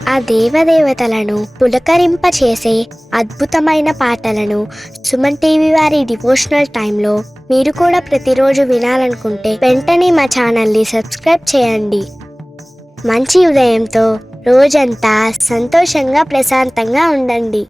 ఆ దేవదేవతలను పులకరింపచేసే అద్భుతమైన పాటలను సుమన్ టీవీ వారి డివోషనల్ టైంలో మీరు కూడా ప్రతిరోజు వినాలనుకుంటే వెంటనే మా ఛానల్ని సబ్స్క్రైబ్ చేయండి. మంచి ఉదయంతో రోజంతా సంతోషంగా ప్రశాంతంగా ఉండండి.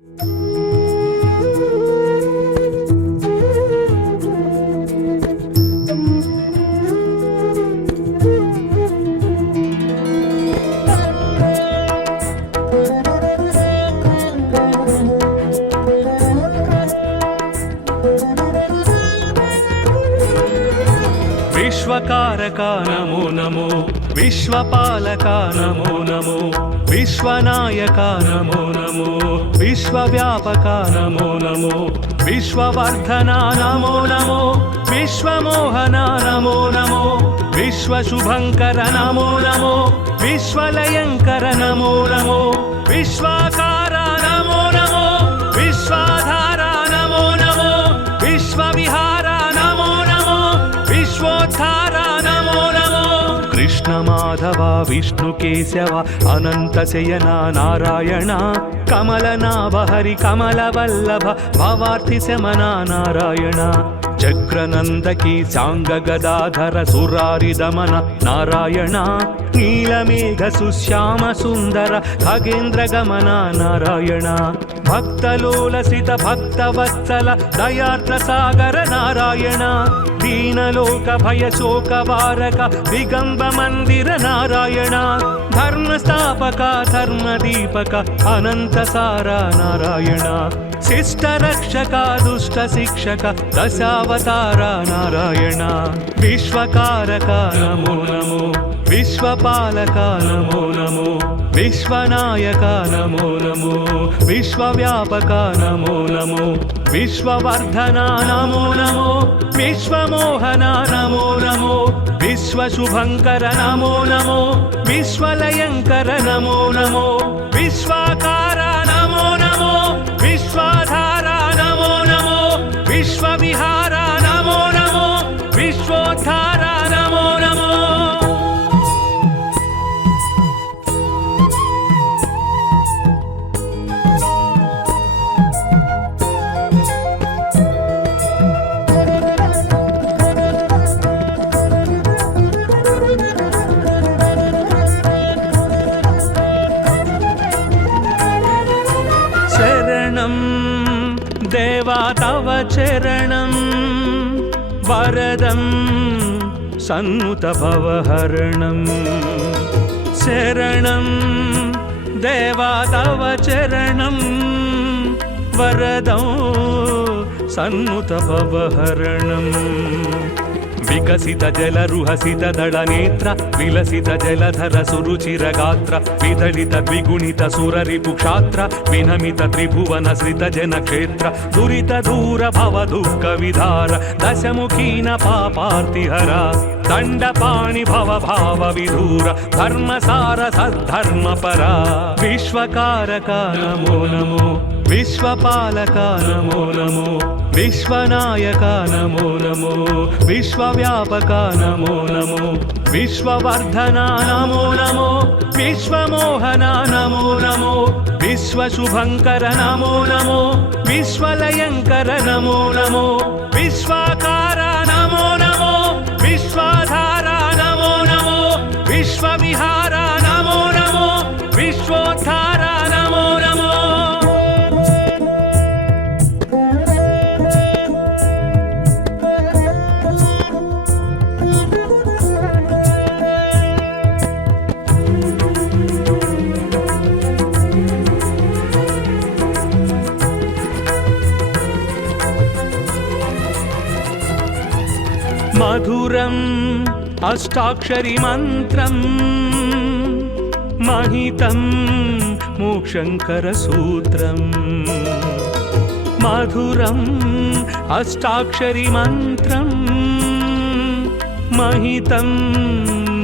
విశ్వకారక నమో నమో, విశ్వపాలక నమో నమో, విశ్వనాయక నమో నమో, విశ్వవ్యాపక నమో నమో, విశ్వవర్ధన నమో నమో, విశ్వమోహన నమో నమో, విశ్వశుభంకర నమో నమో, విశ్వలయంకర నమో నమో, విశ్వాకార నమో నమో, విశ్వాధార నమో నమో, విశ్వవిహార నమో నమో, విశ్వోద్ధార నమో నమో. కృష్ణ మాధవ విష్ణు కేశవ అనంత శయన నారాయణ, కమలనాభ హరి కమల వల్లభ భవార్థి శమన నారాయణ, చక్రనందకి సాంగ గదాధర సురారి దమన నారాయణ, నీలమేఘ సుశ్యామ సుందర ఖగేంద్ర గమన నారాయణ, భక్తలోలసిత భక్తవత్సల దయార్ద్ర సాగర నారాయణ, దీనలోక భయ శోక వారక దిగంబ మందిర నారాయణ, ధర్మస్థాపక ధర్మదీపక అనంత సార నారాయణ, శిష్ట రక్షక దుష్ట శిక్షక దశావతార నారాయణ, విశ్వకారక నమో నమో, విశ్వపాలక నమో నమో, విశ్వనాయక నమో నమో, విశ్వవ్యాపక నమో నమో, విశ్వవర్ధన నమో నమో, విశ్వమోహన నమో నమో, విశ్వశుభంకర నమో నమో, విశ్వలయంకర నమో నమో, విశ్వాకార నమో నమో, విశ్వాధార నమో నమో, విశ్వవిహార నమో నమో, విశ్వోద్ధార నమో నమో. శరణం దేవా తవ చరణం, వరదం సన్నుత భవహరణం, శరణం దేవా తవ చరణం, వరదం సన్నుత భవహరణం, వికసిత జలరుహసిత దళ నేత్ర విలసిత జలధర సురుచిర గాత్ర, విదళిత ద్విగుణిత సురరిపు క్షాత్ర, వినమిత త్రిభువన శ్రిత జన క్షేత్ర, దురిత దూర భవ దుఃఖ విధార, దశముఖీన పాపార్తిహర, దండపాణి భవ భావ విధూర, ధర్మసార సద్ధర్మపర, విశ్వకారక నమో నమో, విశ్వపాలక నమో నమో, విశ్వనాయక నమో నమో, విశ్వవ్యాపక నమో నమో, విశ్వవర్ధన నమో నమో, విశ్వమోహన నమో నమో, విశ్వశుభంకర నమో నమో, విశ్వలయంకర నమో నమో, విశ్వాకార నమో నమో, విశ్వాధార నమో నమో, విశ్వవిహార నమో నమో, విశ్వోద్ధార నమో నమో. మధురం అష్టాక్షరి మంత్రం, మహితం మోక్షంకర సూత్రం, మధురం అష్టాక్షరి మంత్రం, మహితం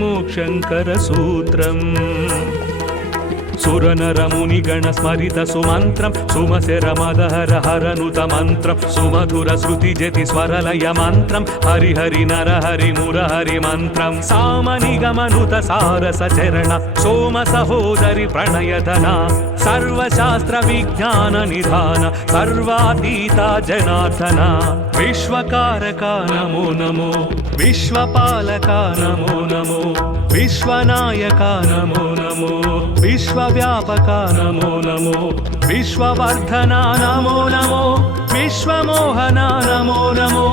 మోక్షంకర సూత్రం, సురనరమునిగణ స్మరిత సుమంత్రం సుమశరమదహర హరనుత మంత్రం సుమధుర శృతి జతి స్వరలయ మంత్రం హరిహరి నరహరి మురహరి మంత్రం సామనిగమనుత సారస చరణ సోమ సహోదరి ప్రణయధన సర్వశాస్త్ర విజ్ఞాన నిధాన సర్వాతీత జనార్దన విశ్వకారక నమో నమో విశ్వపాలక నమో నమో విశ్వనాయక నమో నమో విశ్వవ్యాపక నమో నమో విశ్వవర్ధన నమో నమో విశ్వమోహన నమో నమో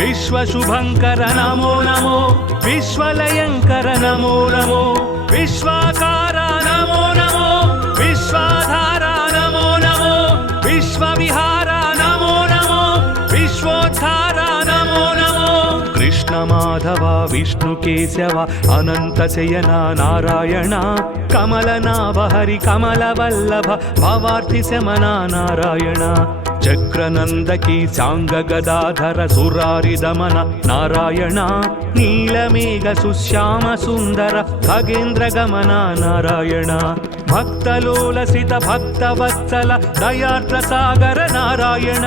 విశ్వశుభంకర నమో నమో విశ్వలయంకర నమో నమో విశ్వాకార నమో నమో విశ్వాధార నమో నమో విశ్వవిహార నమో నమో విశ్వోద్ధార నమో నమో కృష్ణ మాధవ విష్ణు కేశవ అనంత శయన నారాయణ కమలనాభ హరి కమల వల్లభ భవార్తి శమన నారాయణ చక్రనందకి సాంగ గదాధర సురారి దమన నారాయణ నీలమేఘ సుశ్యామ సుందర ఖగేంద్ర గమన నారాయణ భక్తలోలసిత భక్తవత్సల దయార్ద్ర సాగర నారాయణ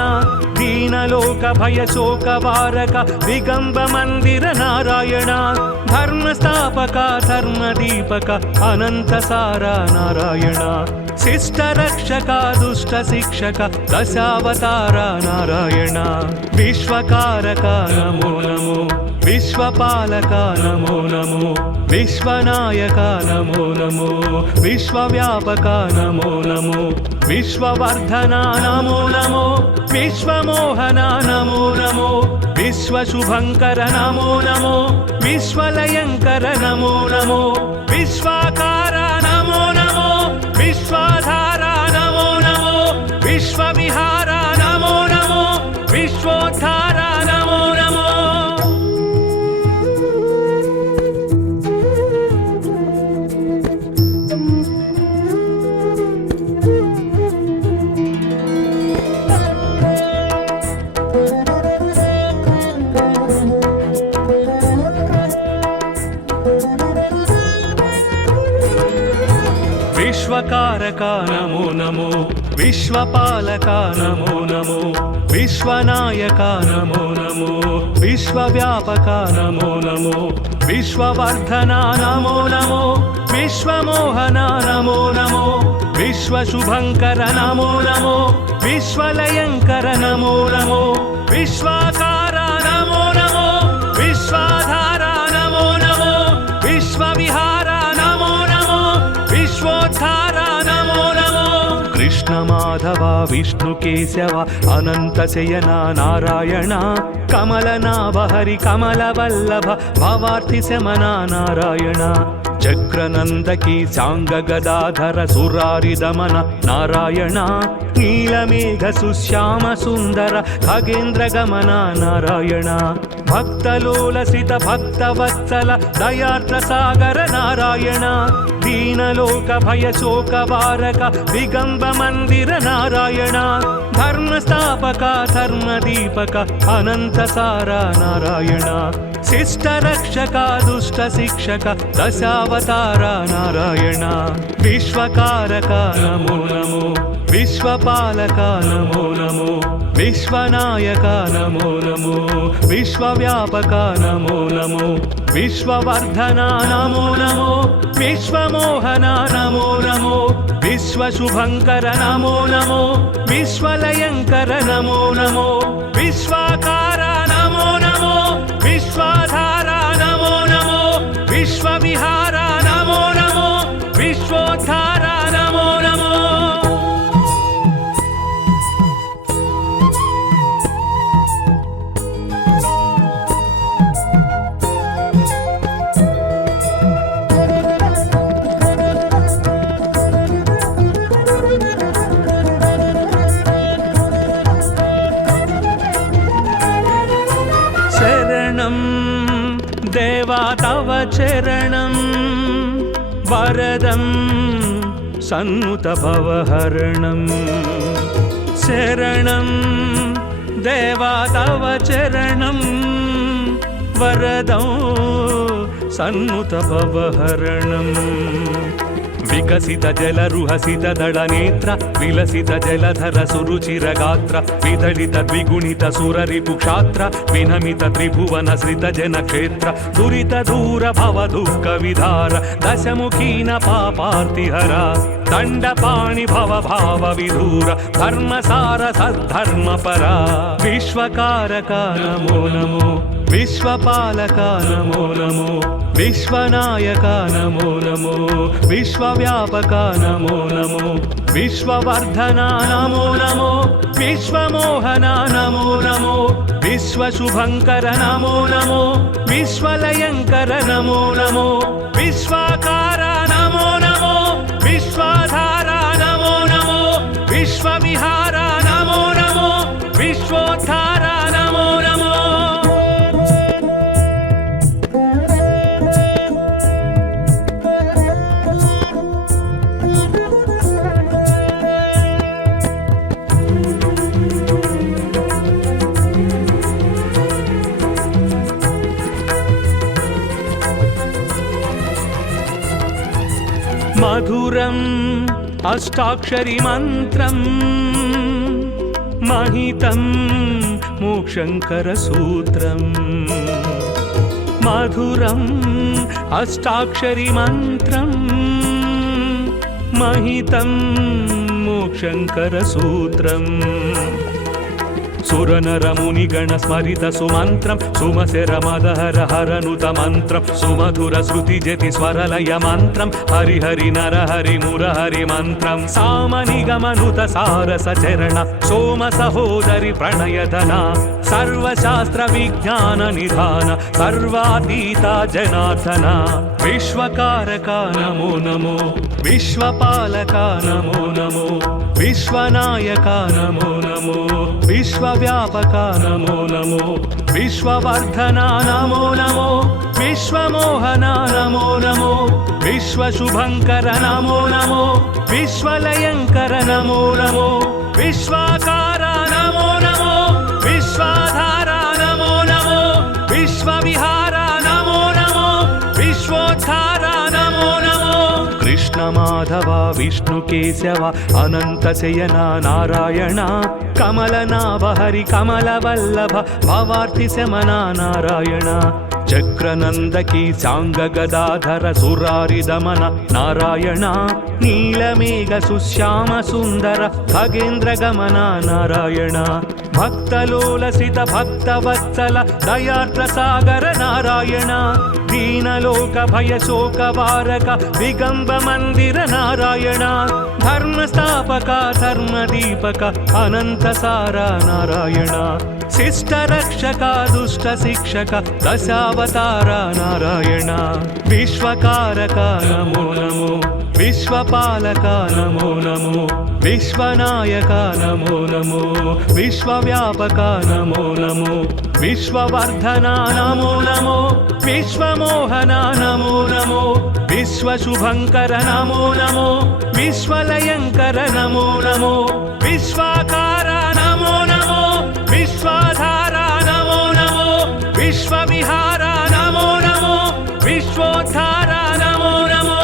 దీనలోక భయ శోక వారక దిగంబ మందిర నారాయణ ధర్మస్థాపక ధర్మదీపక అనంత సార నారాయణ శిష్ట రక్షక దుష్ట శిక్షక దశావతార నారాయణ విశ్వకారక నమో నమో విశ్వపాలక నమో నమో విశ్వనాయక నమో నమో విశ్వవ్యాపక నమో నమో విశ్వవర్ధన నమో నమో విశ్వమోహన నమో నమో విశ్వశుభంకర నమో నమో విశ్వలయంకర నమో నమో విశ్వాకార నమో నమో విశ్వాధార నమో నమో విశ్వవిహార నమో నమో విశ్వోద్ధార నమో నమో విశ్వకారక నమో నమో విశ్వపాలక నమో నమో విశ్వనాయక నమో నమో విశ్వవ్యాపక నమో నమో విశ్వవర్ధన నమో నమో విశ్వమోహన నమో నమో విశ్వశుభంకర నమో నమో విశ్వలయంకర నమో నమో విశ్వాకార నమో నమో విశ్వాధార నమో నమో విశ్వవిహార నమో నమో విశ్వోద్ధార నమో నమో కృష్ణ మాధవ విష్ణు కేశవ అనంత శయన నారాయణ కమలనాభ హరి కమల వల్లభ భవార్తి శమన నారాయణ చక్రనందకి సాంగ గదాధర సురారి దమన నారాయణ నీలమేఘ సుశ్యామ సుందర ఖగేంద్ర గమన నారాయణ భక్తలోలసిత భక్తవత్సల దయార్ద్ర సాగర నారాయణ దీనలోక భయ శోక వారక దిగంబ మందిర నారాయణ ధర్మస్థాపక ధర్మదీపక అనంత సార నారాయణ శిష్ట రక్షక దుష్ట శిక్షక దశావతార నారాయణ విశ్వకారక నమో నమో విశ్వపాలక నమో నమో విశ్వనాయక నమో నమో విశ్వవ్యాపక నమో నమో విశ్వవర్ధన నమో నమో విశ్వమోహన నమో నమో విశ్వశుభంకర నమో నమో విశ్వలయంకర నమో నమో విశ్వాకార నమో నమో విశ్వాధార నమో నమో విశ్వవిహార నమో నమో విశ్వోద్ధార నమో నమో దేవా తవ చరణం వరదం సన్నుత భవహరణం శరణం దేవా తవ చరణం వరదం సన్నుత భవహరణం विकसित जलरुहसित दळनेत्र विलसित जलधर सुरुचिरगात्र विदलित द्विगुणित सुररिपुक्षात्र विनमित त्रिभुवन सृत जनक्षेत्र दुरित दूर भव दुःख विधार दशमुखीन पापार्तिहरा दण्डपाणि भव भाव विधूर धर्मसार सद्धर्मपरा विश्वकारका नमो नमो विश्वपालका नमो नमो विश्वनायका नमो नमो विश्वव्यापका नमो नमो विश्ववर्धना नमो नमो विश्वमोहना नमो नमो विश्वशुभङ्कर नमो नमो विश्वलयङ्कर नमो नमो विश्वाकारा नमो नमो विश्वाधारा नमो नमो विश्वविहारा नमो नमो विश्वोद्धारा नमो नमो मधुरम् अष्टाक्षरी मन्त्रम् महितं मोक्षङ्करसूत्रम् मधुरम् अष्टाक्षरी मन्त्रम् महितं मोक्षङ्करसूत्रम् सुरनरमुनिगण स्मरित सुमन्त्रं सुमसेरमदहर हरनुत मन्त्रं सुमधुर श्रुतिजति स्वरलय मन्त्रं हरि हरि नर हरि मुरहरि मन्त्रं सामनिगमनुत सारसचरण सोम सहोदरि प्रणयधना सर्वशास्त्र विज्ञान निधान सर्वातीता जनार्दना विश्वकारका नमो नमो विश्वपालका नमो नमो विश्वनायका नमो नमो विश्वव्यापका नमो नमो विश्ववर्धना नमो नमो विश्वमोहना नमो नमो विश्वशुभङ्कर नमो नमो विश्वलयङ्कर नमो नमो विश्वाकारा नमो नमो विश्वाधारा नमो नमो विश्वविहारा नमो नमो विश्वोद्धारा नमो नमो कृष्ण माधव विष्णु केशव अनंत शयना नारायण कमलनाभ हरि कमलवल्लभ भवार्ति शमना नारायण चक्रनंदकी सांग गदाधर सुरारि दमन नारायण नीलमेघ सुश्याम सुंदर खगेन्द्र गमन नारायण भक्तलोलसित भक्तवत्सल दयार्द्र सागर नारायण दीनलोक भय शोक वारक दिगंब मंदिर नारायण धर्मस्थापक धर्मदीपक अनंत सारा नारायण शिष्ट रक्षक दुष्ट शिक्षक दशावतार नारायण विश्वकारक नमो नमो विश्वपालक नमो नमो विश्वनायक नमो नमो विश्वव्यापक नमो नमो विश्ववर्धना नमो नमो विश्वमोहना नमो नमो विश्वशुभङ्कर नमो नमो विश्वलयङ्कर नमो नमो विश्वाकारा नमो नमो विश्वाधारा नमो नमो विश्वविहारा नमो नमो विश्वोद्धारा नमो नमो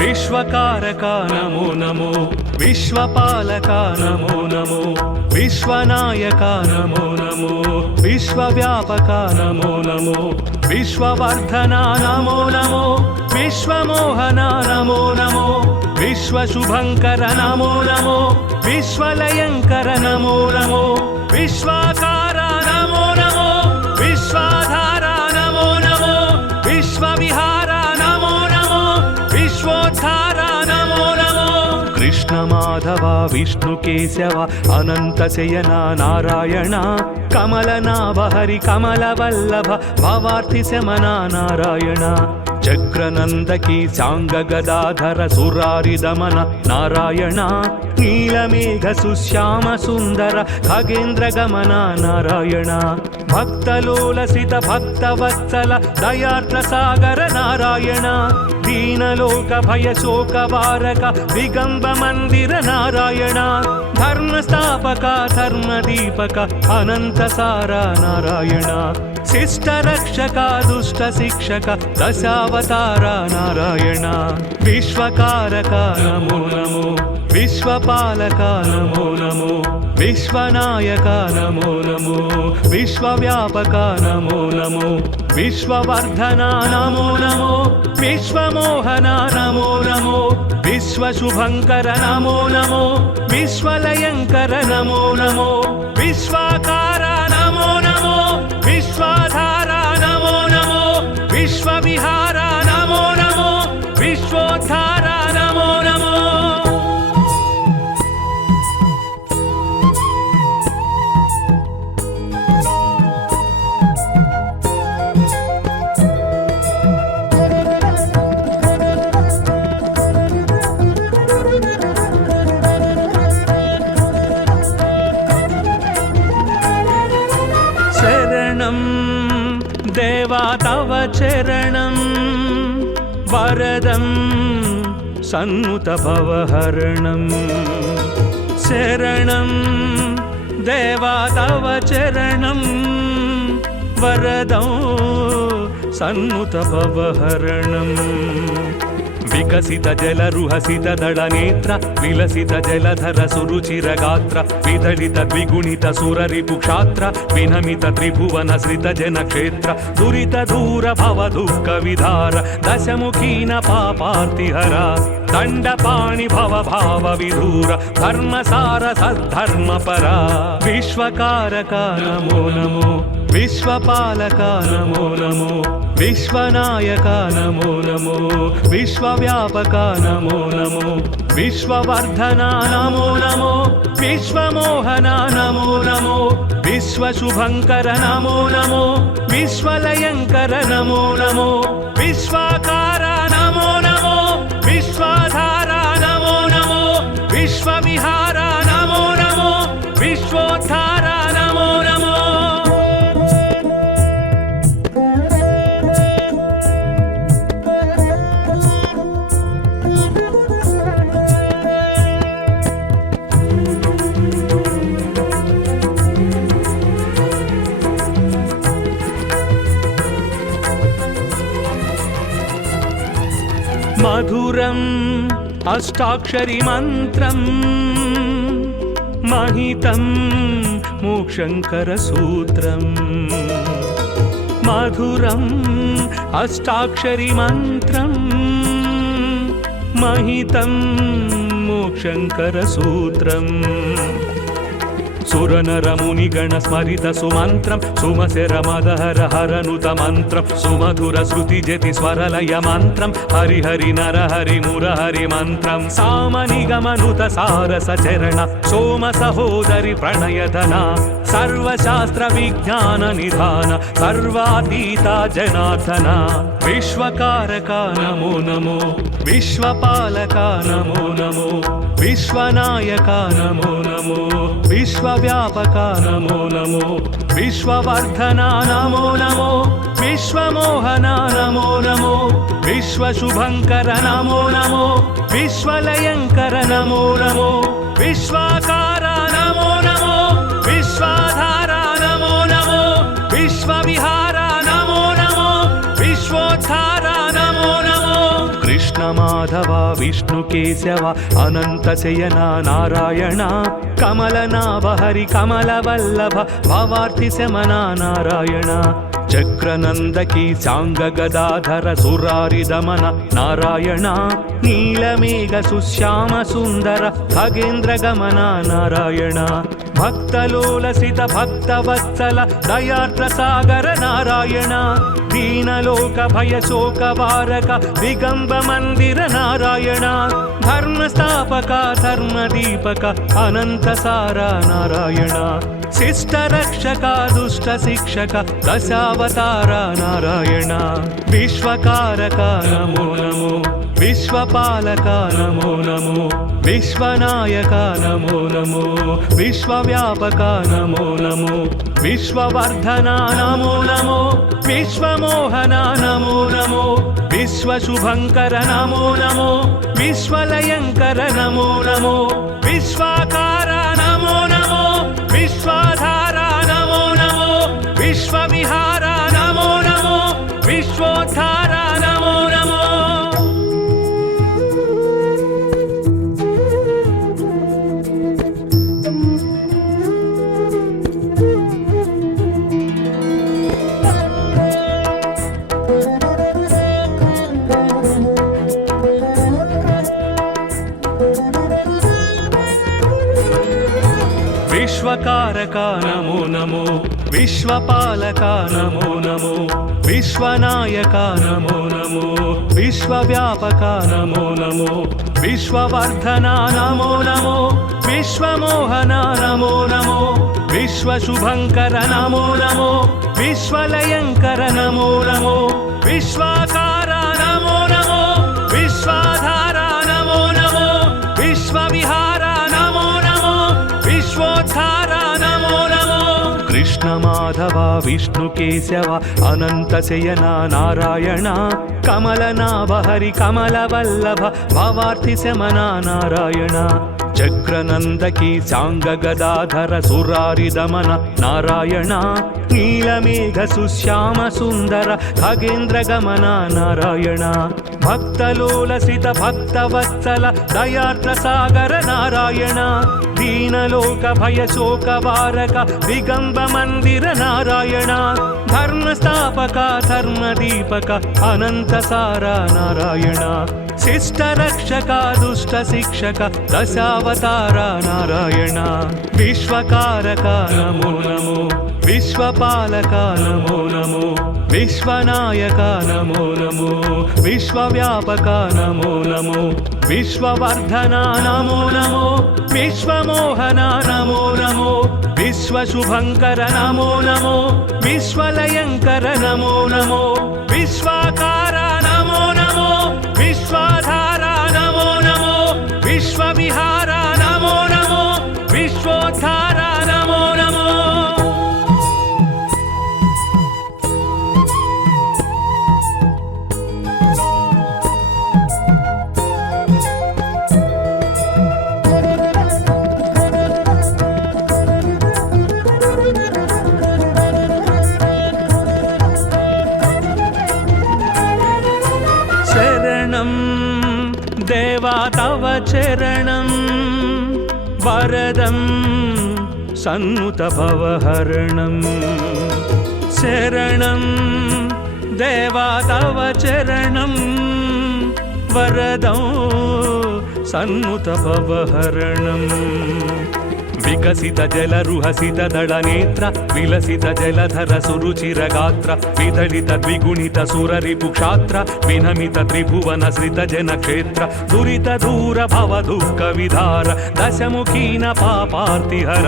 विश्वकारका नमो नमो विश्वपालका नमो नमो विश्वनायका नमो नमो विश्वव्यापका नमो नमो विश्ववर्धना नमो नमो विश्वमोहना नमो नमो विश्वशुभङ्कर नमो नमो विश्वलयङ्कर नमो नमो विश्वाकारा नमो नमो विश्वाधारा नमो नमो विश्वविहारा नमो नमो विश्वोद्धारा नमो नमो कृष्ण माधव विष्णु केशव अनंत शयना नारायण कमलनाभ हरि कमलवल्लभ भवार्ति शमना नारायण चक्रनंदकी सांग गदाधर सुरारि दमन नारायण नीलमेघ सुश्याम सुंदर खगेन्द्र गमन नारायण భక్తలోలసిత భక్తవత్సల దయార్ద్ర సాగర నారాయణ దీనలోక భయ శోక వారక దిగంబ మందిర నారాయణ ధర్మ స్థాపక ధర్మ దీపక అనంత సార నారాయణ శిష్ట రక్షక దుష్ట శిక్షక దశావతార నారాయణ విశ్వకారక నమో నమో విశ్వపాలక నమో నమో విశ్వనాయక నమో నమో విశ్వవ్యాపక నమో నమో విశ్వవర్ధన నమో నమో విశ్వమోహన నమో నమో విశ్వశుభంకర నమో నమో విశ్వలయంకర నమో నమో విశ్వాకార నమో నమో విశ్వాధార నమో నమో విశ్వవిహార నమో నమో విశ్వోద్ధార నమో నమో శరణం దేవా తవ చరణం వరదం సన్నుత భవహరణం శరణం దేవా తవ చరణం వరదం సన్నుత భవహరణం వికసిత జలరుహసిత దళనేత్ర విలసిత జలధర సురుచిర గాత్ర విదళిత ద్విగుణిత సురరిపు క్షాత్ర వినమిత త్రిభువన శ్రిత జన క్షేత్ర దురిత దూర భవ దుఃఖ విధార దశముఖీన పాపార్తిహర దండపాణి భవ భావ విధూర ధర్మసార సద్ధర్మ పరా విశ్వకారక నమో నమో విశ్వపాలక నమో నమో విశ్వనాయక నమో నమో విశ్వవ్యాపక నమో నమో విశ్వవర్ధన నమో నమో విశ్వమోహన నమో నమో విశ్వశుభంకర నమో నమో విశ్వలయంకర నమో నమో విశ్వాకార నమో నమో విశ్వాధార నమో నమో విశ్వవిహార నమో నమో విశ్వోద్ధార నమో నమో మధురం అష్టాక్షరి మంత్రం మహితం మోక్షంకర సూత్రం మధురం అష్టాక్షరి మంత్రం మహితం మోక్షంకర సూత్రం సురనరముని గణ స్మరిత సుమంత్రం సుమశర మదహర హరనుత మంత్రం సుమధుర శృతి జతి స్వరలయ మంత్రం హరి హరి నర హరి మురహరి మంత్రం సామని గమనుత సారస చరణ సోమ సహోదరి ప్రణయధన సర్వశాస్త్ర విజ్ఞాన నిధాన సర్వాతీత జనార్దన విశ్వకారక నమో నమో విశ్వపాలక నమో నమో విశ్వనాయక నమో నమో విశ్వవ్యాపక నమో నమో విశ్వవర్ధన నమో నమో విశ్వమోహన నమో నమో విశ్వశుభంకర నమో నమో విశ్వలయంకర నమో నమో విశ్వాకార నమో నమో విశ్వాధార నమో నమో విశ్వవిహార నమో నమో విశ్వోద్ధార నమో నమో కృష్ణ మాధవ విష్ణు కేశవ అనంత శయన నారాయణ కమలనాభ హరి కమల వల్లభ భవార్తి శమన నారాయణ చక్రనందకి సాంగ గదాధర సురారి దమన నారాయణ నీలమేఘ సుశ్యామ సుందర ఖగేంద్ర గమన నారాయణ భక్తలోలసిత భక్తవత్సల దయార్ద్ర సాగర నారాయణ దీనలోక భయ శోక వారక దిగంబ మందిర నారాయణ ధర్మ స్థాపక ధర్మ దీపక అనంత సార నారాయణ శిష్ట రక్షక దుష్ట శిక్షక దశావతార నారాయణ విశ్వకారక నమో నమో విశ్వపాలక నమో నమో విశ్వనాయక నమో నమో విశ్వవ్యాపక నమో నమో విశ్వవర్ధన నమో నమో విశ్వమోహన నమో నమో విశ్వశుభంకర నమో నమో విశ్వలయంకర నమో నమో విశ్వాకార నమో నమో విశ్వాధార నమో నమో విశ్వవిహార నమో నమో విశ్వోద్ధార నమో నమో. విశ్వకారక నమో నమో విశ్వపాలక నమో నమో విశ్వనాయక నమో నమో విశ్వవ్యాపక నమో నమో విశ్వవర్ధన నమో నమో విశ్వమోహన నమో నమో విశ్వశుభంకర నమో నమో విశ్వలయంకర నమో నమో విశ్వాకార నమో నమో విశ్వాధార నమో నమో విశ్వవిహార నమో నమో విశ్వోద్ధార నమో నమో. కృష్ణ మాధవ విష్ణు కేశవ అనంత శయన నారాయణ కమలనాభ హరి కమల వల్లభ భవార్థి శమన నారాయణ చక్రనందకి సాంగ గదాధర సురారి దమన నారాయణ నీలమేఘ సుశ్యామ సుందర ఖగేంద్ర గమన నారాయణ భక్తలోలసిత భక్తవత్సల దయార్ద్ర సాగర నారాయణ దీనలోక భయ శోక వారక దిగంబ మందిర నారాయణ ధర్మస్థాపక ధర్మదీపక అనంత సార నారాయణ శిష్ట రక్షక దుష్ట శిక్షక దశావతార నారాయణ విశ్వకారక నమో నమో విశ్వపాలక నమో నమో విశ్వనాయక నమో నమో విశ్వవ్యాపక నమో నమో విశ్వవర్ధన నమో నమో విశ్వమోహన నమో నమో విశ్వశుభంకర నమో నమో విశ్వలయంకర నమో నమో విశ్వాకార నమో నమో విశ్వాధార నమో నమో విశ్వవిహార నమో నమో విశ్వోద్ధార నమో నమో. శరణం దేవా తవ చరణం వరదం సన్నుత భవహరణం శరణం దేవా తవ చరణం వరదం సన్నుత భవహరణం వికసిత జలరుహసిత దళ నేత్ర విలసిత జలధర సురుచిర గాత్ర విదళిత ద్విగుణిత సురరిపు క్షాత్ర వినమిత త్రిభువన శ్రిత జన క్షేత్ర దురిత దూర భవ దుఃఖ విధార దశముఖీన పాపార్తిహర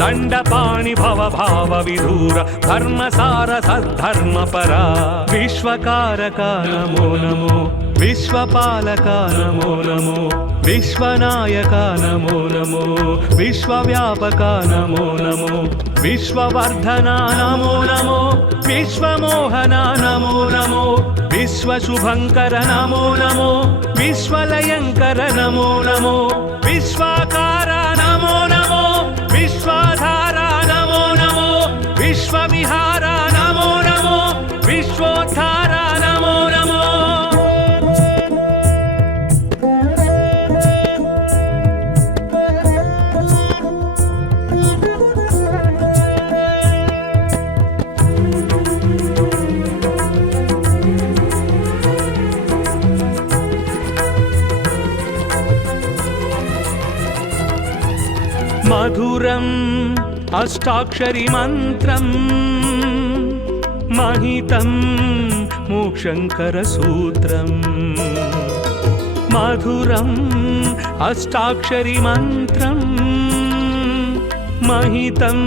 దండపాణి భవ భావ విధూర ధర్మసార సద్ధర్మ పరా విశ్వకారక నమో నమో విశ్వపాలక నమో నమో విశ్వనాయక నమో నమో విశ్వవ్యాపక నమో నమో విశ్వవర్ధన నమో నమో విశ్వమోహన నమో నమో విశ్వశుభంకర నమో నమో విశ్వలయంకర నమో నమో విశ్వాకార నమో నమో విశ్వాధార నమో నమో విశ్వవిహార నమో నమో విశ్వోద్ధార నమో నమో. మధురం అష్టాక్షరి మంత్రం మహితం మోక్షంకర సూత్రం మధురం అష్టాక్షరి మంత్రం మహితం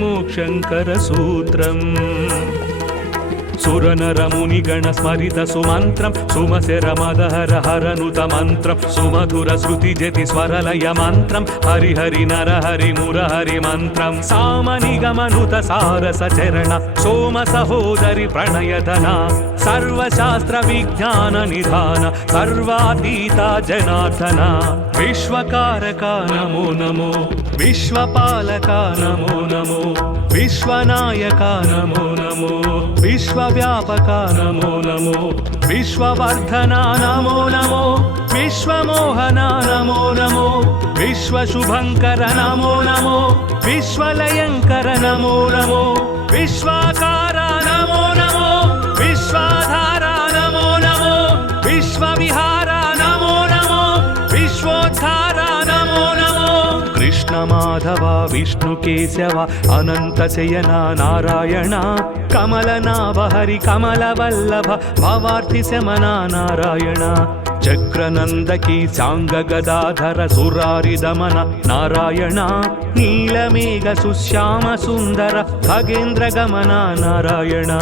మోక్షంకర సూత్రం సురనరమునిగణ స్మరిత సుమంత్రం సుమశర మదహర హరనుత మంత్రం సుమధుర శృతి జతి స్వరలయ మంత్రం హరిహరి నరహరి మురహరి మంత్రం సామనిగమనుత సారస చరణ సోమ సహోదరి ప్రణయధన సర్వశాస్త్ర విజ్ఞాన నిధాన సర్వాతీత జనార్దన విశ్వకారక నమో నమో విశ్వపాలక నమో నమో విశ్వనాయక నమో నమో విశ్వవ్యాపక నమో నమో విశ్వవర్ధన నమో నమో విశ్వమోహన నమో నమో విశ్వశుభంకర నమో నమో విశ్వలయంకర నమో నమో విశ్వాకార నమో నమో విశ్వాధార నమో నమో విశ్వవిహార నమో నమో విశ్వోద్ధార నమో నమో కృష్ణ మాధవ విష్ణు కేశవ అనంత శయన నారాయణ కమలనాభ హరి కమలవల్లభ భవార్తి శమన నారాయణ చక్రనందకి సాంగ గదాధర సురారి దమన నారాయణ నీలమేఘ సుశ్యామ సుందర ఖగేంద్ర గమన నారాయణ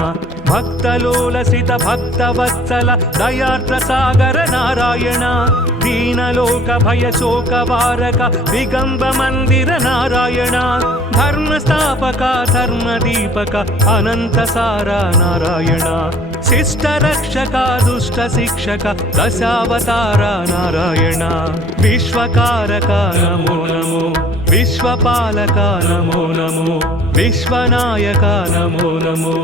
భక్తలోలసిత భక్తవత్సల దయార్ద్ర సాగర నారాయణ దీనలోక భయ శోక వారక దిగంబ మందిర నారాయణ ధర్మస్థాపక ధర్మదీపక అనంత సార నారాయణ శిష్ట రక్షక దుష్ట శిక్షక దశావతార నారాయణ విశ్వకారక నమో నమో విశ్వపాలక నమో నమో విశ్వనాయక నమో నమో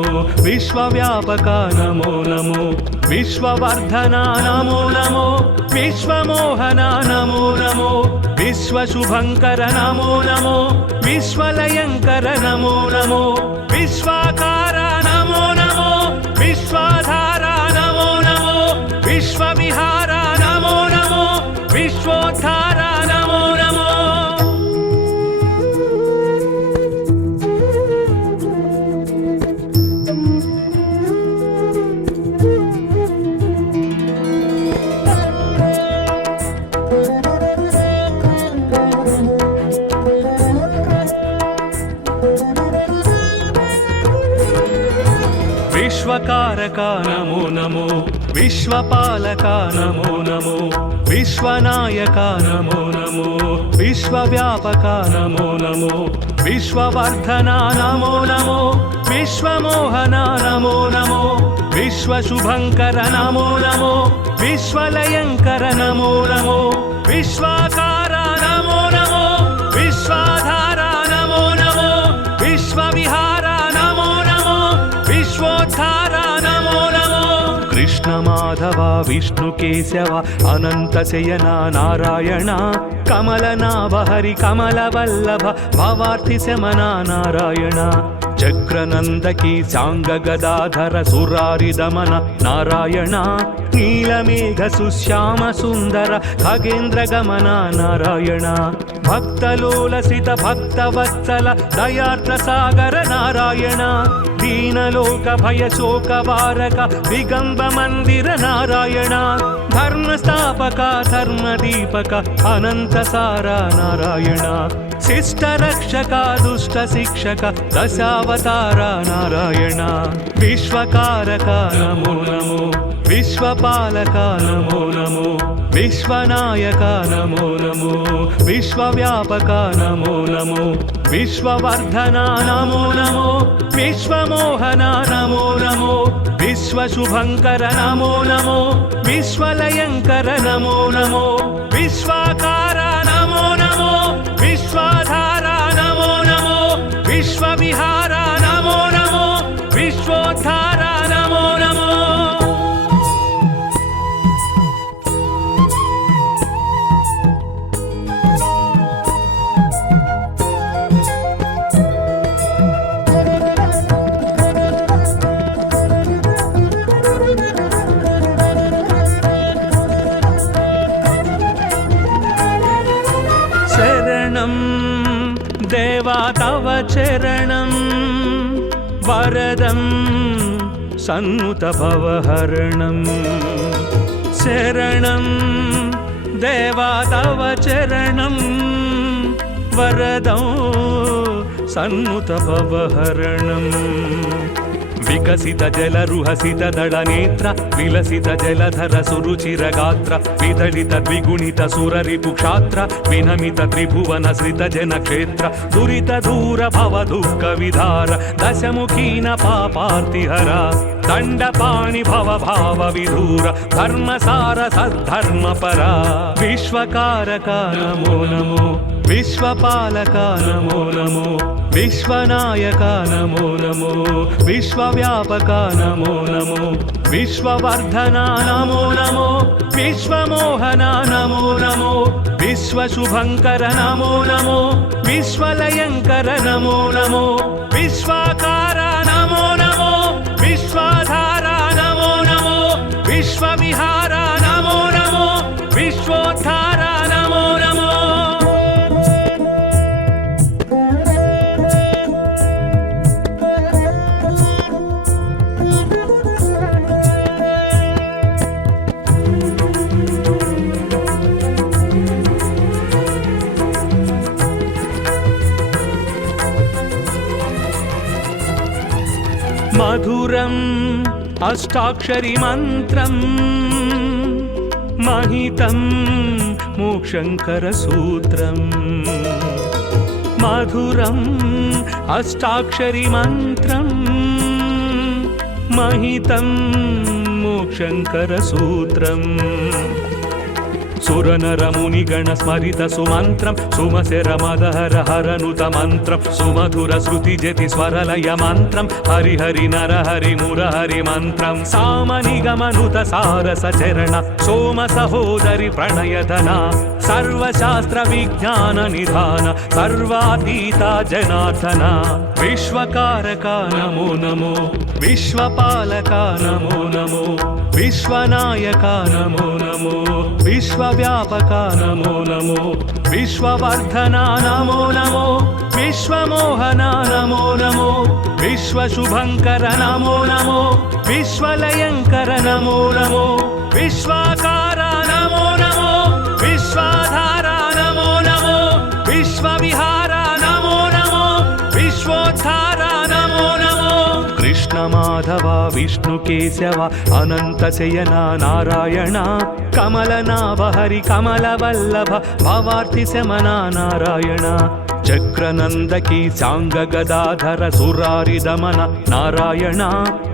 విశ్వవ్యాపక నమో నమో విశ్వవర్ధన నమో నమో విశ్వమోహన నమో నమో విశ్వశుభంకర నమో నమో విశ్వలయంకర నమో నమో విశ్వాకార నమో నమో విశ్వాధార నమో నమో విశ్వవిహార నమో నమో విశ్వోద్ధార నమో నమో విశ్వకారక నమో నమో విశ్వపాలక నమో నమో విశ్వనాయక నమో నమో విశ్వవ్యాపక నమో నమో విశ్వవర్ధన నమో నమో విశ్వమోహన నమో నమో విశ్వశుభంకర నమో నమో విశ్వలయంకర నమో నమో విశ్వాకార నమో నమో విశ్వాధార నమో నమో విశ్వవిహార నమో నమో విశ్వోద్ధార నమో నమో కృష్ణ మాధవ విష్ణు కేశవ అనంత శయన నారాయణ కమలనాభ హరి కమలవల్లభ భవార్తి శమన నారాయణ చక్రనందకి సాంగ గదాధర సురారి దమన నారాయణ నీలమేఘ సుశ్యామ సుందర ఖగేంద్ర గమన నారాయణ భక్తలోలసిత భక్తవత్సల దయార్ద్ర సాగర నారాయణ దీనలోక భయ శోక వారక దిగంబ మందిర నారాయణ ధర్మస్థాపక ధర్మదీపక అనంత సార నారాయణ శిష్ట రక్షక దుష్ట శిక్షక దశావతార నారాయణ విశ్వకారక నమో నమో విశ్వపాలక నమో నమో విశ్వనాయక నమో నమో విశ్వవ్యాపక నమో నమో విశ్వవర్ధన నమో నమో విశ్వమోహన నమో నమో విశ్వశుభంకర నమో నమో విశ్వలయంకర నమో నమో విశ్వాకార నమో నమో విశ్వాధార నమో నమో విశ్వవిహార నమో నమో విశ్వోద్ధార నమో నమో శరణం దేవా తవ చరణం వరదం సన్నుత భవహరణం శరణం దేవా తవ చరణం వరదం సన్నుత భవహరణం వికసిత జలరుహసిత దళనేత్ర విలసిత జలధర సురుచిరగాత్ర విదళిత ద్విగుణిత సురరిపు క్షాత్ర వినమిత త్రిభువన శ్రిత జన క్షేత్ర దురిత దూర భవ దుఃఖ విధార దశముఖీన పాపార్తిహర దండపాణి భవ భావ విధూర ధర్మసార సద్ధర్మ పరా విశ్వకారక నమో నమో విశ్వపాలక నమో నమో విశ్వనాయక నమో నమో విశ్వవ్యాపక నమో నమో విశ్వవర్ధన నమో నమో విశ్వమోహన నమో నమో విశ్వశుభంకర నమో నమో విశ్వలయంకర నమో నమో విశ్వాకార నమో నమో విశ్వాధార నమో నమో విశ్వవిహార నమో నమో విశ్వోద్ధార నమో నమో మధురం అష్టాక్షరి మంత్రం మహితం మోక్షంకర సూత్రం మధురం అష్టాక్షరి మంత్రం మహితం మోక్షంకర సూత్రం సురనరముని గణ స్మరిత సుమంత్రం సుమశర మదహర హరనుత మంత్రం సుమధుర శృతి జతి స్వరలయ మంత్రం హరి హరి నర హరి మురహరి మంత్రం సామని గమనుత సారస చరణ సోమ సహోదరి ప్రణయధన సర్వశాస్త్ర విజ్ఞాన నిధాన సర్వాతీత జనార్దన విశ్వకారక నమో నమో విశ్వపాలక నమో నమో విశ్వనాయక నమో నమో విశ్వవ్యాపక నమో నమో విశ్వవర్ధన నమో నమో విశ్వమోహన నమో నమో విశ్వశుభంకర నమో నమో విశ్వలయంకర నమో నమో విశ్వాకార నమో నమో విశ్వాధార నమో నమో విశ్వవిహార నమో నమో విశ్వోద్ధార నమో నమో కృష్ణ మాధవ విష్ణు కేశవ అనంత శయన నారాయణ కమలనాభ హరి కమల వల్లభ భవార్తి శమన నారాయణ చక్రనందకి సాంగ గదాధర సురారి దమన నారాయణ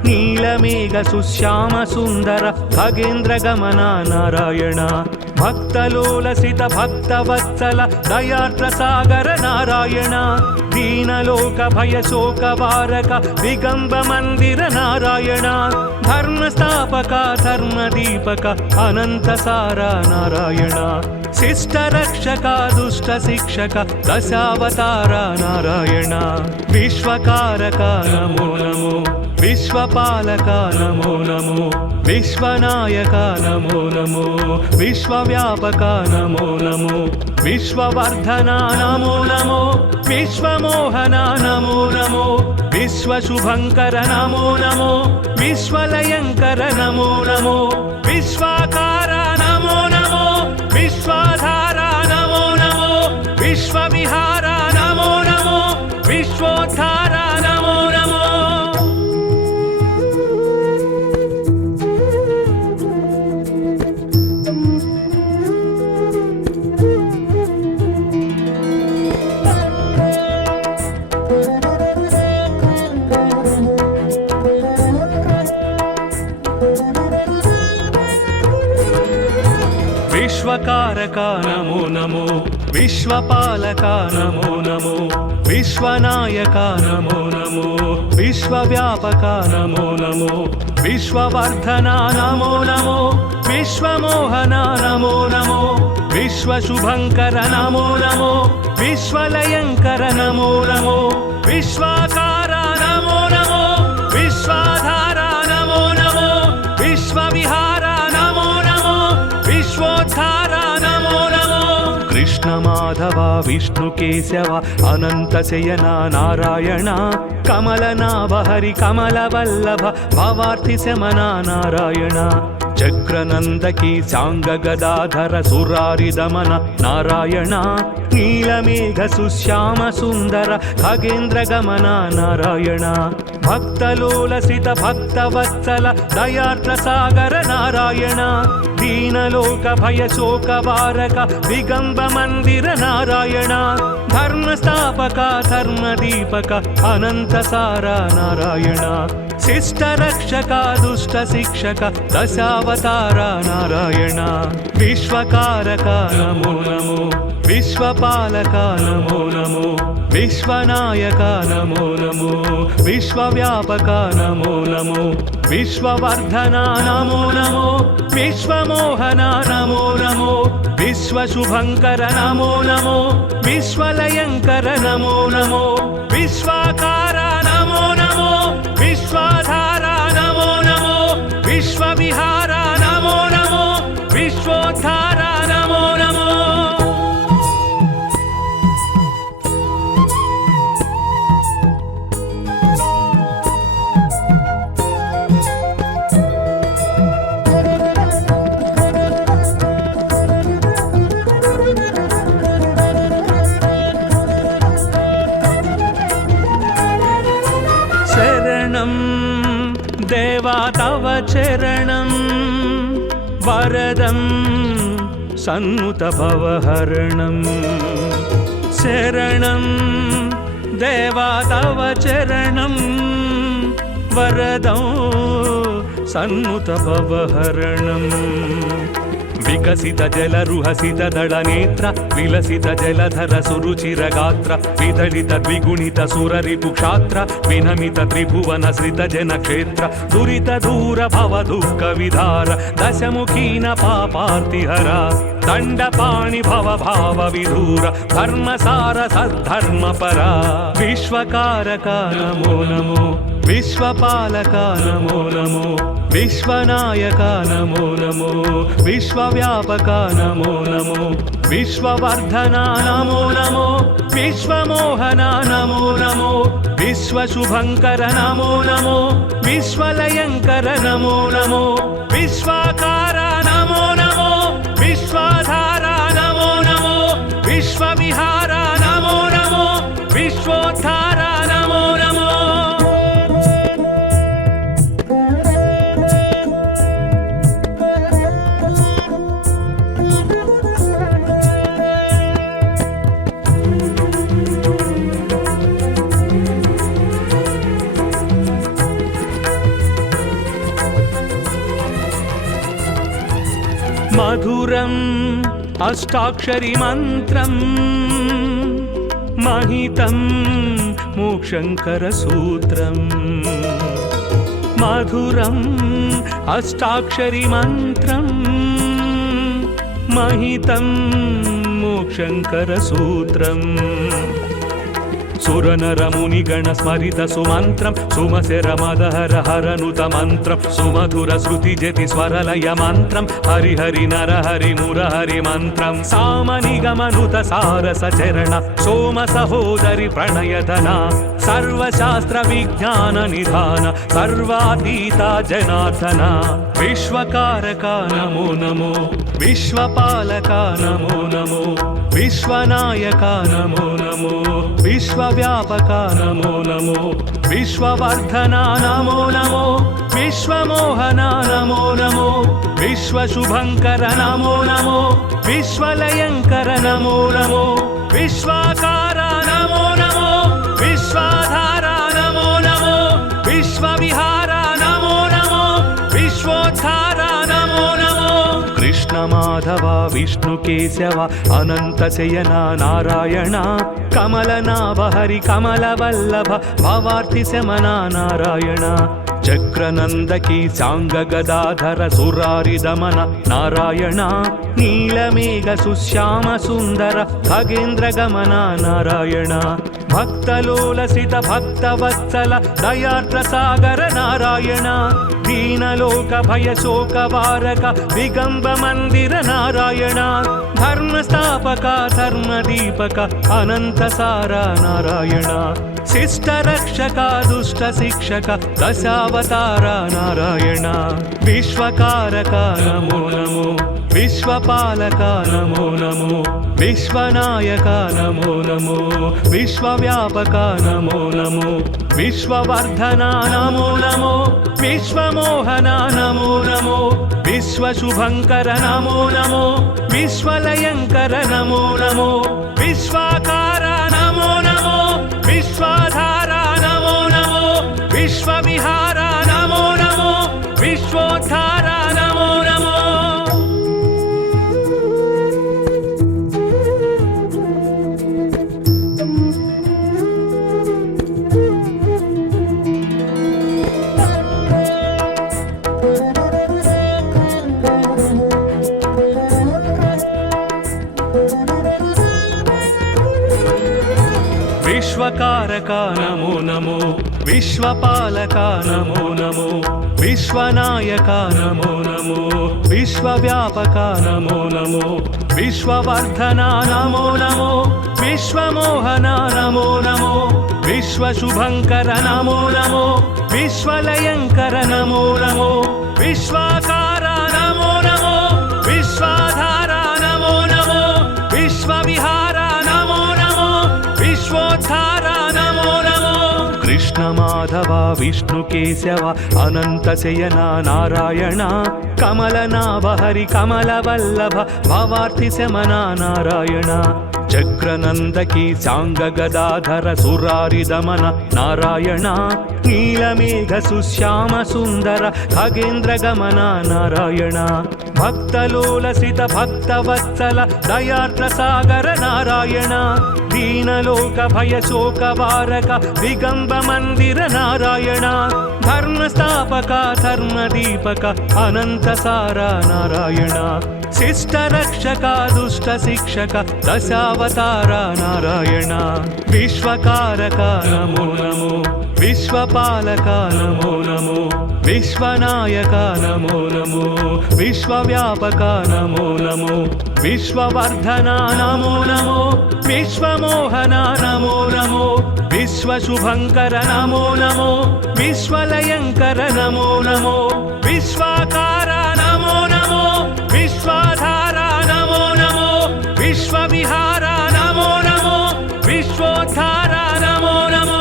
నీలమేఘ సుశ్యామ సుందర ఖగేంద్ర గమన నారాయణ భక్తలోలసిత భక్తవత్సల దయార్ద్ర సాగర నారాయణ దీనలోక భయ శోక వారక దిగంబ మందిర నారాయణ ధర్మ స్థాపక ధర్మ దీపక అనంత సార నారాయణ శిష్ట రక్షక దుష్ట శిక్షక దశావతార నారాయణ విశ్వకారక నమో నమో విశ్వపాలక నమో నమో విశ్వనాయక నమో నమో విశ్వవ్యాపక నమో నమో విశ్వవర్ధన నమో నమో విశ్వమోహన నమో నమో విశ్వశుభంకర నమో నమో విశ్వలయంకర నమో నమో విశ్వాకార నమో నమో విశ్వాధార నమో నమో విశ్వవిహార నమో నమో విశ్వోద్ధార నమో నమో విశ్వకారక నమో నమో విశ్వపాలక నమో నమో విశ్వనాయక నమో నమో విశ్వవ్యాపక నమో నమో విశ్వవర్ధన నమో నమో విశ్వమోహన నమో నమో విశ్వశుభంకర నమో నమో విశ్వలయంకర నమో నమో విశ్వాకార నమో నమో విశ్వాధార నమో నమో విశ్వవిహార నమో నమో విశ్వోద్ధార నమో నమో కృష్ణ మాధవ విష్ణు కేశవ అనంత శయన నారాయణ కమలనాభ హరి కమల వల్లభ భవార్తి శమన నారాయణ చక్రనందకి సాంగ గదాధర సురారి దమన నారాయణ నీలమేఘ సుశ్యామ సుందర ఖగేంద్ర గమన నారాయణ భక్తలోలసిత భక్తవత్సల దయార్ద్ర సాగర నారాయణ దీనలోక భయ శోక వారక దిగంబ మందిర నారాయణ ధర్మస్థాపక ధర్మదీపక అనంత సార నారాయణ శిష్ట రక్షక దుష్ట శిక్షక దశావతార నారాయణ విశ్వకారక నమో నమో విశ్వపాలక నమో నమో విశ్వనాయక నమో నమో విశ్వవ్యాపక నమో నమో విశ్వవర్ధన నమో నమో విశ్వమోహన నమో నమో విశ్వశుభంకర నమో నమో విశ్వలయంకర నమో నమో విశ్వాకార నమో నమో విశ్వాధార నమో నమో విశ్వవిహార నమో నమో విశ్వోద్ధార నమో నమో శరణం దేవా తవ చరణం వరదం సన్నుత భవహరణం శరణం దేవా తవ చరణం వరదం సన్నుత భవహరణం వికసిత జలరుహసిత దళ నేత్ర విలసిత జలధర సురుచిర గాత్ర విదళిత ద్విగుణిత సురరిపు క్షాత్ర వినమిత త్రిభువన శ్రిత జన క్షేత్ర దురిత దూర భవ దుఃఖ విధార దశముఖీన పాపార్తిహర దండపాణి భవ భావ విధూర ధర్మసార సద్ధర్మ పరా విశ్వకారక నమో నమో విశ్వపాలక నమో నమో విశ్వనాయక నమో నమో విశ్వవ్యాపక నమో నమో విశ్వవర్ధన నమో నమో విశ్వమోహన నమో నమో విశ్వశుభంకర నమో నమో విశ్వలయంకర నమో నమో విశ్వాకార నమో నమో విశ్వాధార నమో నమో విశ్వవిహార నమో నమో విశ్వోద్ధార నమో నమో మధురం అష్టాక్షరి మంత్రం మహితం మోక్షంకర సూత్రం మధురం అష్టాక్షరి మంత్రం మహితం మోక్షంకర సూత్రం సురనరముని గణ స్మరిత సుమంత్రం సుమశర మదహర హరనుత మంత్రం సుమధుర శృతి జతి స్వరలయ మంత్రం హరిహరి నరహరి మురహరి మంత్రం సామని గమనుత సారస చరణ సోమ సహోదరి ప్రణయధన సర్వశాస్త్ర విజ్ఞాన నిధాన సర్వాతీత జనార్దన విశ్వకారక నమో నమో విశ్వపాలక నమో నమో విశ్వనాయక నమో నమో విశ్వవ్యాపక నమో నమో విశ్వవర్ధన నమో నమో విశ్వమోహన నమో నమో విశ్వశుభంకర నమో నమో విశ్వలయంకర నమో నమో విశ్వాకార నమో నమో విశ్వాధార నమో నమో విశ్వవిహార నమో నమో విశ్వోద్ధార నమో నమో కృష్ణ మాధవ విష్ణు కేశవ అనంత శయన నారాయణ కమలనాభ హరి కమల వల్లభ భవార్తి శమన నారాయణ చక్రనందకి సాంగ గదాధర సురారి దమన నారాయణ నీలమేఘ సుశ్యామ సుందర ఖగేంద్ర గమన నారాయణ భక్తలోలసిత భక్తవత్సల దయార్ద్ర సాగర నారాయణ దీనలోక భయ శోక వారక దిగంబ మందిర నారాయణ ధర్మస్థాపక ధర్మదీపక అనంత సార నారాయణ శిష్ట రక్షక దుష్ట శిక్షక దశావతార నారాయణ విశ్వకారక నమో నమో విశ్వపాలక నమో నమో విశ్వనాయక నమో నమో విశ్వవ్యాపక నమో నమో విశ్వవర్ధన నమో నమో విశ్వమోహన నమో నమో విశ్వశుభంకర నమో నమో విశ్వలయంకర నమో నమో విశ్వాకార నమో నమో విశ్వాధార నమో నమో విశ్వవిహార నమో నమో విశ్వోద్ధార నమో నమో విశ్వకారక నమో నమో విశ్వపాలక నమో నమో విశ్వనాయక నమో నమో విశ్వవ్యాపక నమో నమో విశ్వవర్ధన నమో నమో విశ్వమోహన నమో నమో విశ్వశుభంకర నమో నమో విశ్వలయంకర నమో నమో విశ్వాకార నమో నమో విశ్వాధార నమో నమో విశ్వవిహార నమో నమో విశ్వోద్ధార నమో నమో కృష్ణ మాధవ విష్ణు కేశవ అనంత శయన నారాయణ కమలనాభ హరి కమల వల్లభ భవార్థి శమన నారాయణ చక్రనందకి సాంగ గదాధర సురారి దమన నారాయణ నీలమేఘ సుశ్యామ సుందర ఖగేంద్ర గమన నారాయణ భక్తలోలసిత భక్తవత్సల దయార్ద్ర సాగర నారాయణ దీనలోక భయ శోక వారక దిగంబ మందిర నారాయణ ధర్మస్థాపక ధర్మదీపక అనంత సార నారాయణ శిష్ట రక్షక దుష్ట శిక్షక దశావతార నారాయణ విశ్వకారక నమో నమో విశ్వపాలక నమో నమో విశ్వనాయక నమో నమో విశ్వవ్యాపక నమో నమో విశ్వవర్ధన నమో నమో విశ్వమోహన నమో నమో విశ్వశుభంకర నమో నమో విశ్వలయంకర నమో నమో విశ్వాకార నమో నమో విశ్వాధార నమో నమో విశ్వవిహార నమో నమో విశ్వోద్ధార నమో నమో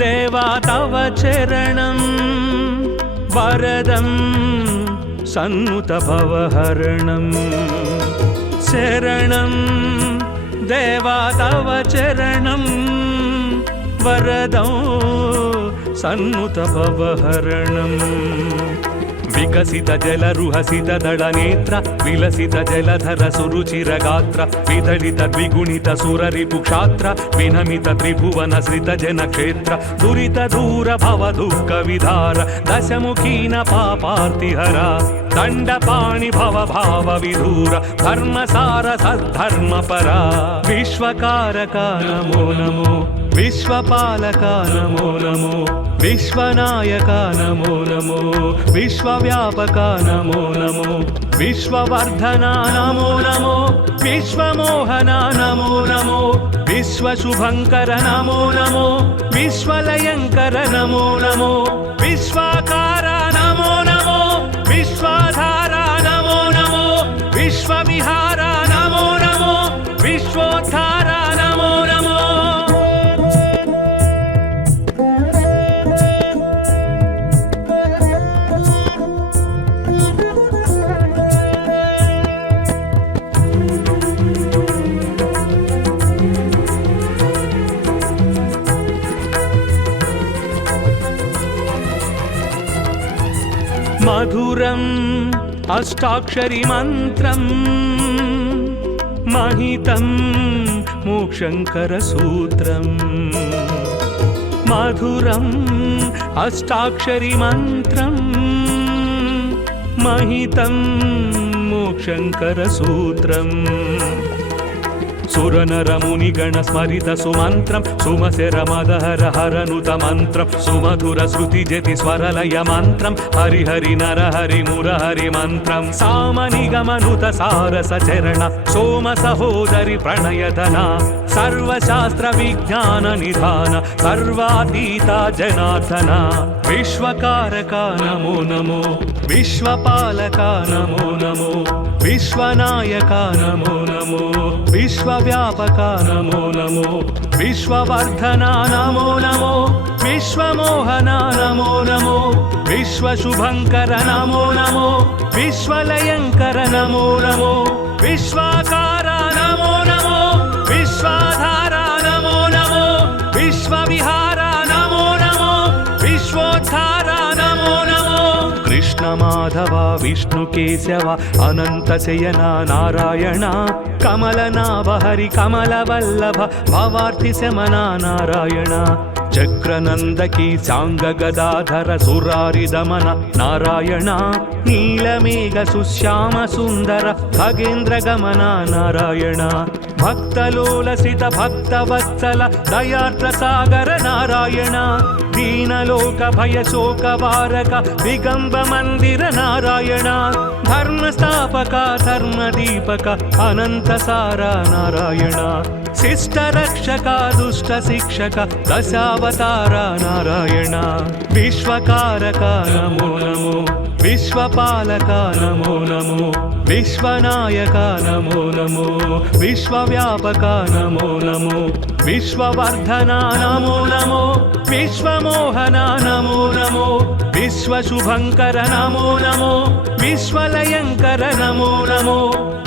దేవా తవ చరణం వరదం సన్నుత భవహరణం శరణం దేవా తవ చరణం వరదం సన్నుత భవహరణం వికసిత జలరుహసిత దళ నేత్ర విలసిత జలధర సురుచిర గాత్ర విదళిత ద్విగుణిత సురరిపు క్షాత్ర వినమిత త్రిభువన శ్రిత జన క్షేత్ర దురిత దూర భవ దుఃఖ విధార దశముఖీన పాపార్తిహర దండపాణి భవ భావ విధూర ధర్మసార సద్ధర్మ పరా విశ్వకారక నమో నమో విశ్వపాలక నమో నమో విశ్వనాయక నమో నమో విశ్వవ్యాపక నమో నమో విశ్వవర్ధన నమో నమో విశ్వమోహన నమో నమో విశ్వశుభంకర నమో నమో విశ్వలయంకర నమో నమో విశ్వాకార నమో నమో విశ్వాధార నమో నమో విశ్వవిహార నమో నమో విశ్వోద్ధార నమో నమో మధురం అష్టాక్షరి మంత్రం महितं मोक्षंकर सूत्रम मधुरम् अष्टाक्षरी मंत्रम महितं मोक्षंकर सूत्रम सुरनरमुनिगण स्मरित सुमन्त्रं सुमशरमदहर हरनुत मन्त्रं सुमधुर श्रुतिजति स्वरलय मन्त्रं हरिहरि नरहरि मुरहरि मन्त्रं सामनिगमनुत सारसचरण सोम सहोदरि प्रणयधना सर्वशास्त्र विज्ञान निधान सर्वातीता जनार्दना विश्वकारका नमो नमो विश्वपालका नमो नमो विश्वनायका नमो नमो विश्वव्यापका नमो नमो विश्ववर्धना नमो नमो विश्वमोहना नमो नमो विश्वशुभंकर नमो नमो विश्वलयंकर नमो नमो विश्वाकारा नमो नमो विश्वाधारा नमो नमो विश्वविहारा नमो नमो विश्वोद्धारा नमो नमो कृष्ण माधव विष्णु केशव अनंत शयना नारायण कमलनाभ हरि कमलवल्लभ भवार्ति शमना नारायण चक्रनंदकी सांग गदाधर सुरारि दमन नारायण नीलमेघ सुश्याम सुंदर खगेन्द्र गमन नारायण भक्तलोलसित भक्तवत्सल दयार्द्र सागर नारायण दीनलोक भय शोक वारक दिगंब मंदिर नारायण धर्म स्थापक धर्म दीपक अनंत सारा नारायण शिष्ट रक्षक दुष्ट शिक्षक दशावतार नारायण विश्वकारक नमो नमो विश्वपालक नमो नमो विश्वनायक नमो नमो विश्वव्यापक नमो नमो विश्ववर्धना नमो नमो विश्वमोहना नमो नमो विश्वशुभंकर नमो नमो विश्वलयंकर नमो नमो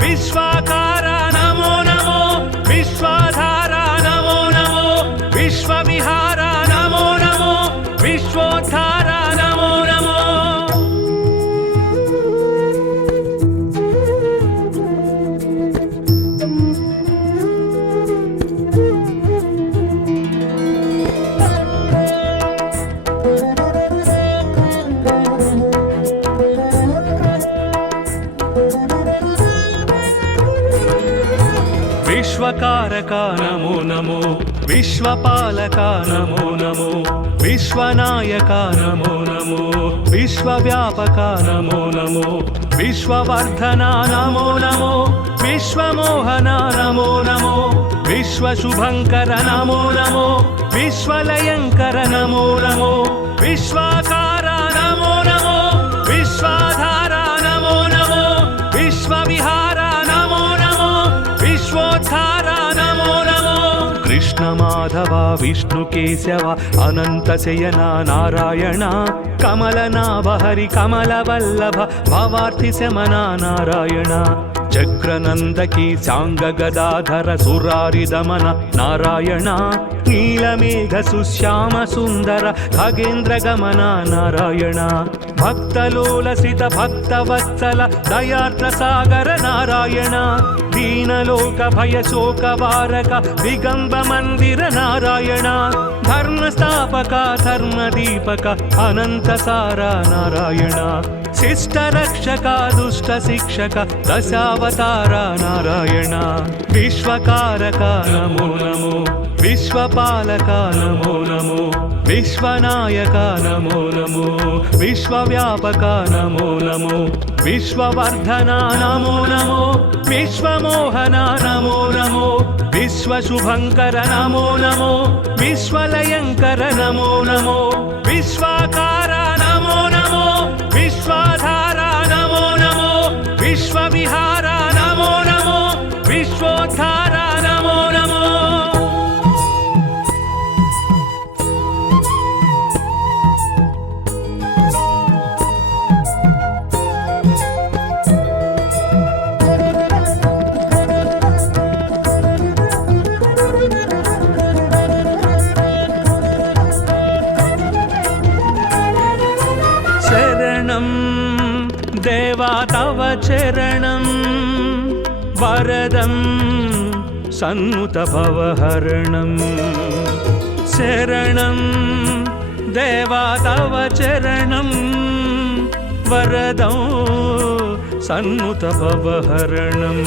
विश्वाकारा नमो नमो विश्वाधारा नमो नमो विश्वविहारा नमो नमो विश्वोद्धारा नमो नमो विश्वकारका नमो नमो विश्वपालका नमो नमो विश्वनायका नमो नमो विश्वव्यापका नमो नमो विश्ववर्धना नमो नमो विश्वमोहना नमो नमो विश्वशुभंकर नमो नमो विश्वलयंकर नमो नमो विश्वाकारा नमो नमो विश्वाधारा नमो नमो विश्वविहारा नमो नमो विश्वोद्धारा नमो नमो कृष्ण माधव विष्णु केशव अनंत शयना नारायण कमलनाभ हरि कमलवल्लभ भवार्ति शमना नारायण चक्रनंदकी सांग गदाधर सुरारि दमन नारायण नीलमेघ सुश्याम सुंदर खगेन्द्र गमन नारायण भक्तलोलसित भक्तवत्सल दयार्द्र सागर नारायण दीनलोक भय शोक वारक दिगंब मंदिर नारायण धर्म स्थापक धर्म दीपक अनंत सारा नारायण शिष्ट रक्षक दुष्ट शिक्षक दशावतार नारायण विश्वकारक नमो नमो विश्वपालक नमो नमो विश्वनायक नमो नमो विश्वव्यापक नमो नमो विश्ववर्धना नमो नमो विश्वमोहना नमो नमो विश्वशुभंकर नमो नमो विश्वलयंकर नमो नमो विश्वाकारा नमो नमो विश्वाधारा नमो नमो विश्वविहारा नमो नमो विश्वोद्धारा नमो नमो देवा तव चरणं वरदं सन्नुतभवहरणं शरणं देवा तव चरणं वरदं सन्नुतभवहरणम्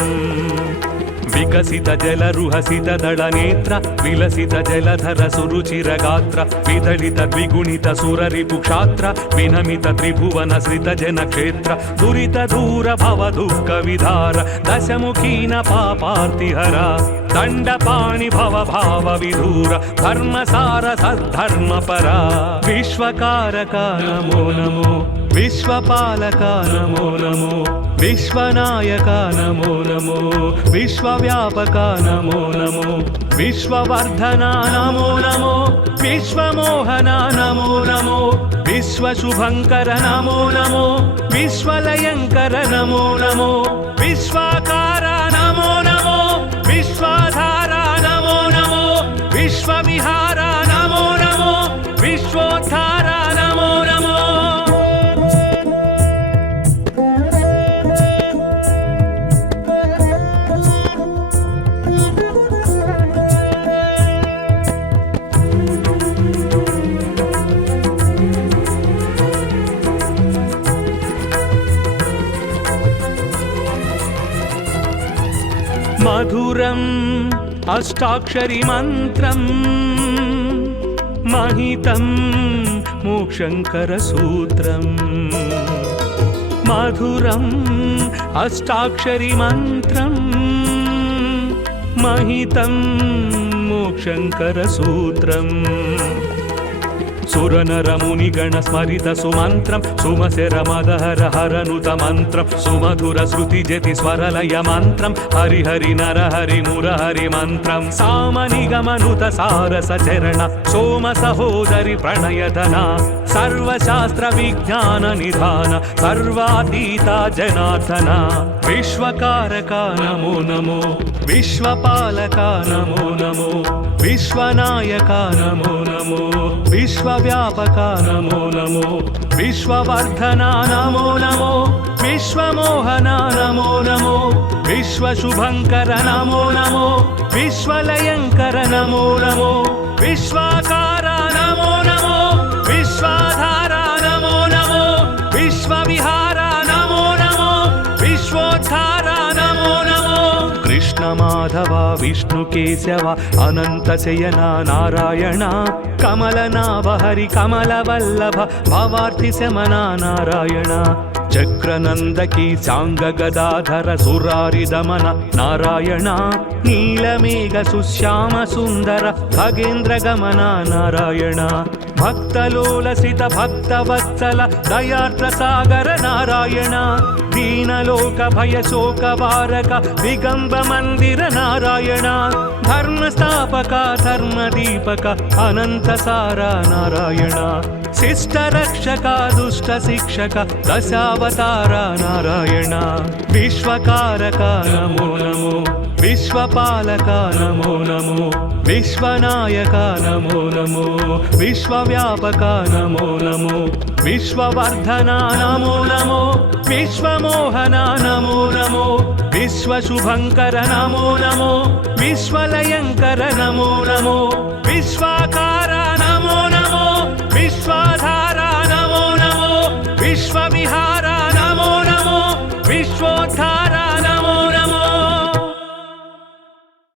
विकसित जलरुहसित दलनेत्र विलसित जलधर सुरुचिरगात्र विदलित द्विगुणित सुररिपुक्षात्र विनमित त्रिभुवन सृत जनक्षेत्र दुरित दूर भव दुःख विधार दशमुखीन पापार्तिहरा दण्डपाणि भव भाव विधूर धर्मसार सद्धर्मपरा विश्वकारका नमो नमो विश्वपालका नमो नमो विश्वनायका नमो नमो विश्वव्यापका नमो नमो विश्ववर्धना नमो नमो विश्वमोहना नमो नमो विश्वशुभङ्कर नमो नमो विश्वलयङ्कर नमो नमो विश्वाकारा नमो नमो विश्वाधारा नमो नमो विश्वविहारा नमो नमो विश्वोद्धारा नमो नमो मधुरम् अष्टाक्षरी मन्त्रं महितं मोक्षङ्करसूत्रम् मधुरम् अष्टाक्षरी मन्त्रं महितं मोक्षङ्करसूत्रम् सुरनरमुनिगण स्मरित सुमन्त्रं सुमशरमदहर हरनुत मन्त्रं सुमधुर श्रुतिजति स्वरलय मन्त्रं हरिहरि नरहरि मुरहरि मन्त्रं सामनिगमनुत सारस चरण सोम सहोदरि प्रणयधना सर्वशास्त्र विज्ञान निधान सर्वातीता जनार्दना विश्वकारका नमो नमो विश्वपालका नमो नमो विश्वनायका नमो नमो विश्वव्यापका नमो नमो विश्ववर्धना नमो नमो विश्वमोहना नमो नमो विश्वशुभङ्कर नमो नमो विश्वलयङ्कर नमो नमो विश्वाकारा नमो नमो विश्वाधारा नमो नमो विश्वविहारा नमो नमो विश्वोद्धारा नमो नमो कृष्ण माधव विष्णु केशव अनंत शयना नारायण कमलनाभ हरि कमलवल्लभ भवार्थि शमना नारायण चक्रनंदकी सांग गदाधर सुरारि दमन नारायण नीलमेघ सुश्याम सुंदर खगेन्द्र गमन नारायण भक्तलोलसित भक्तवत्सल दयार्द्र सागर नारायण दीनलोक भय शोक वारक दिगंब मंदिर नारायण धर्मस्थापक धर्मदीपक अनंत सारा नारायण शिष्ट रक्षक दुष्ट शिक्षक दशावतार नारायण विश्वकारक नमो नमो विश्वपालक नमो नमो विश्वनायक नमो नमो विश्वव्यापक नमो नमो विश्ववर्धना नमो नमो विश्वमोहना नमो नमो विश्वशुभङ्कर नमो नमो विश्वलयङ्कर नमो नमो विश्वाकारा नमो नमो विश्वाधारा